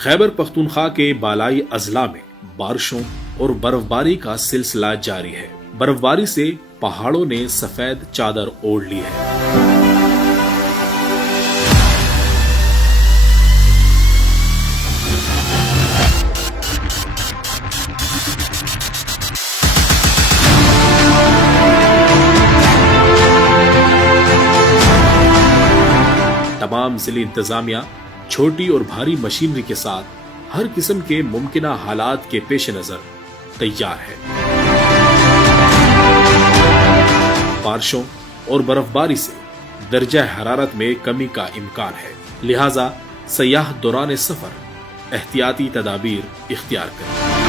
خیبر پختونخوا کے بالائی اضلاع میں بارشوں اور برف باری کا سلسلہ جاری ہے۔ برف باری سے پہاڑوں نے سفید چادر اوڑھ لی ہے۔ تمام ضلعی انتظامیہ چھوٹی اور بھاری مشینری کے ساتھ ہر قسم کے ممکنہ حالات کے پیش نظر تیار ہے۔ بارشوں اور برف باری سے درجہ حرارت میں کمی کا امکان ہے، لہذا سیاح دوران سفر احتیاطی تدابیر اختیار کریں۔